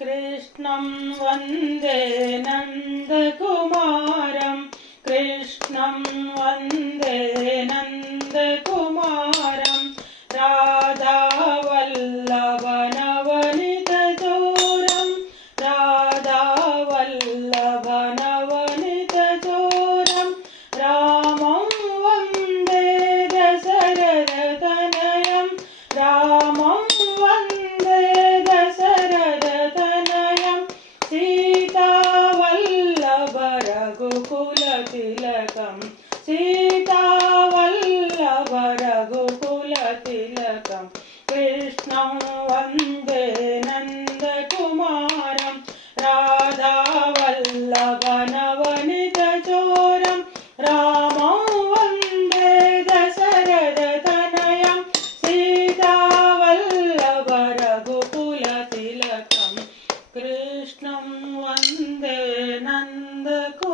कृष्णं वन्दे नन्दकुमारं कृष्णं वन्दे नन्दकुमारं राधावल्लभनवनीतचोरं राधावल्लभनवनीतचोरं रामं वन्दे दशरथतनयं रामं वन्दे दशरथतनयं सीतावल्लभरघुकुलतिलकं सीतावल्लभरघुकुलतिलकं कृष्णं वन्दे नन्दकुमारं राधावल्लभनवनीतचोरं रामं वन्दे दशरथतनयं सीतावल्लभरघुकुलतिलकं कृष्णं वन्दे नन्दकुमारम्।